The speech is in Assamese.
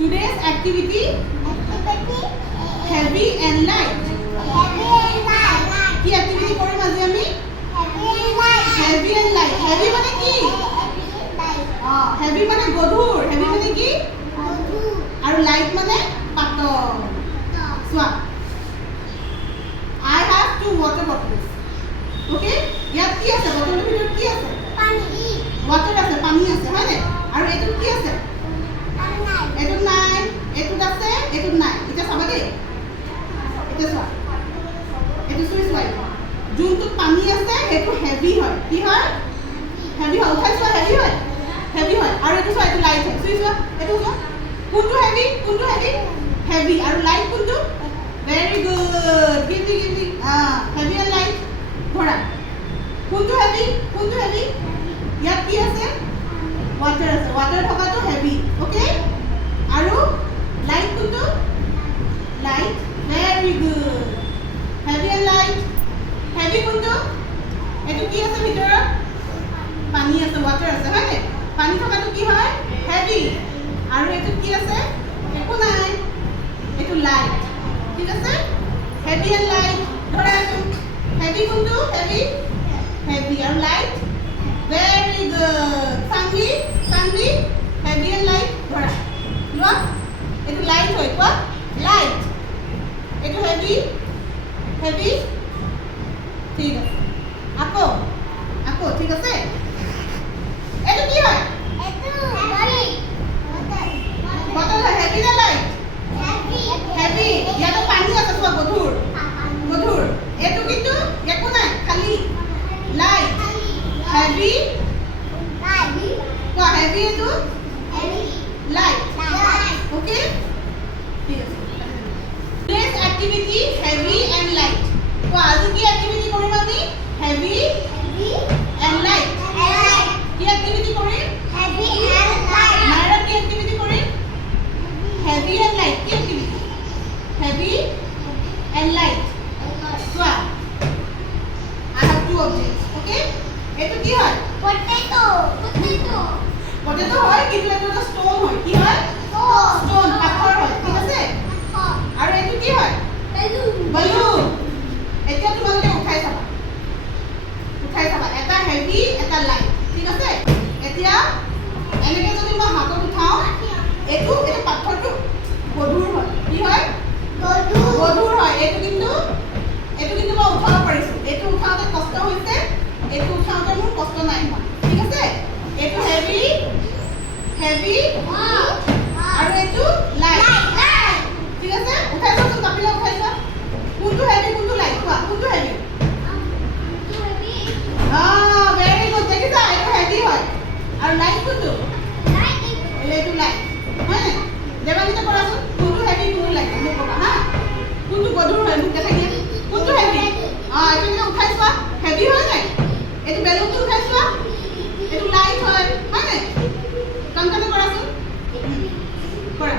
Today's activity heavy and light. কি activity কৰিম আজি আমি? Heavy and light. Heavy মানে কি? Heavy মানে গধুৰ. Heavy মানে কি? আৰু light মানে পাতল. চোৱা, I have 2 water bottles. Okay? ইয়াত কি আছে? বটলৰ ভিতৰত কি আছে? পানী. Water আছে, পানী আছে, হয়নে? আৰু এইটো কি আছে? এইটো নাই, এইটোত আছে, এইটোত নাই। এতিয়া চাবা দেই। এতিয়া চোৱা, এইটো চুই চোৱা। যোনটোত পানী আছে সেইটো হেভি হয়। কি হয়? হেভি হয়। উঠাই চোৱা, হেভি হয়। হেভি হয়। আৰু এইটো চোৱা, এইটো লাইট হয়। চুই চোৱা, এইটো চোৱা। কোনটো হেভি? কোনটো হেভি? হেভি। আৰু লাইট কোনটো? Very good. গিভি গিভি। Heavy and light. ঘোৰা। কোনটো হেভি? কোনটো হেভি? ইয়াত কি আছে? ৱাটাৰ আছে। ৱাটাৰ থকাটো হেভি। অ'কে? আৰু লাইট কোনটো? Light. Very good. Heavy and light. Heavy কোনটো? এইটো কি আছে ভিতৰত? পানী আছে, ৱাটাৰ আছে, হয়নে? পানী থকাটো কি হয়? হেভি। আৰু এইটো কি আছে? একো নাই। এইটো লাইট। ঠিক আছে? Heavy and light. ধৰা এইটো হেভি কোনটো? হেভি। হেভি আৰু লাইট। Very good. চানভি, চানভি। Heavy and light. ধৰা লোৱা। এইটো লাইট হয়। কোৱা লাইট। এইটো হেভি। হেভি। ঠিক আছে। আকৌ আকৌ ঠিক আছে। এইটো কি হয়? বটল হয়। হেভি নে লাইট? হেভি। ইয়াতে পানী আছে, চোৱা, গধুৰ। গধুৰ। এইটো কিন্তু একো নাই, খালি লাইট। হেভি। কোৱা হেভি। এইটো লাইট। ওকে? ঠিক আছে। Today's activity heavy and light. কোৱা আজি কি activity কৰিম আমি? Heavy and light. কি activity কৰিম? মায়েৰা কি activity কৰিম? Heavy and light. কি activity? Heavy and light. কোৱা, I have 2 objects. Okay? এইটো কি হয়? পটেটো হয়, কিন্তু এইটো এটা ষ্টন হয়। কি হয়? ষ্টন, পাথৰ হয়। ঠিক আছে? আৰু এইটো কি হয়? বালুন। এতিয়া তোমালোকে উঠাই চাবা। উঠাই চাবা। এটা হেভি, এটা লাইট। ঠিক আছে? এতিয়া এনেকৈ যদি মই হাতত উঠাওঁ, এইটো পাথৰটো গধুৰ হয়। কি হয়? গধুৰ হয়। এইটো কিন্তু মই উঠাব পাৰিছোঁ। এইটো উঠাওঁতে কষ্ট হৈছে, এইটো উঠাওঁতে মোৰ কষ্ট নাই হোৱা। ঠিক আছে? এইটো হেভি, হেভি আৰু এইটো লাইট। ঠিক আছে? উঠাই চোৱাচোন, কাপিলা উঠাই চোৱা। কোনটো হেভি, কোনটো লাইট? কোৱা কোনটো হেভি? Very good. দেখিছা? এইটো হেভি হয়। আৰু লাইট কোনটো? এইটো লাইট। হয়নে? দেৱালীতে কৰাচোন। কোনটো হেভি, কোনটো লাইট? মোক ক'বা হা। কোনটো গধুৰ হয় মোক দেখাই দিয়া। কোনটো হেভি? এইটো কিন্তু উঠাই চোৱা। হেভি হয় নাই? এইটো বেলুনটো উঠাই চোৱা। এইটো লাইট হয়। হয়নে? কামটো কৰাচোন। কৰা।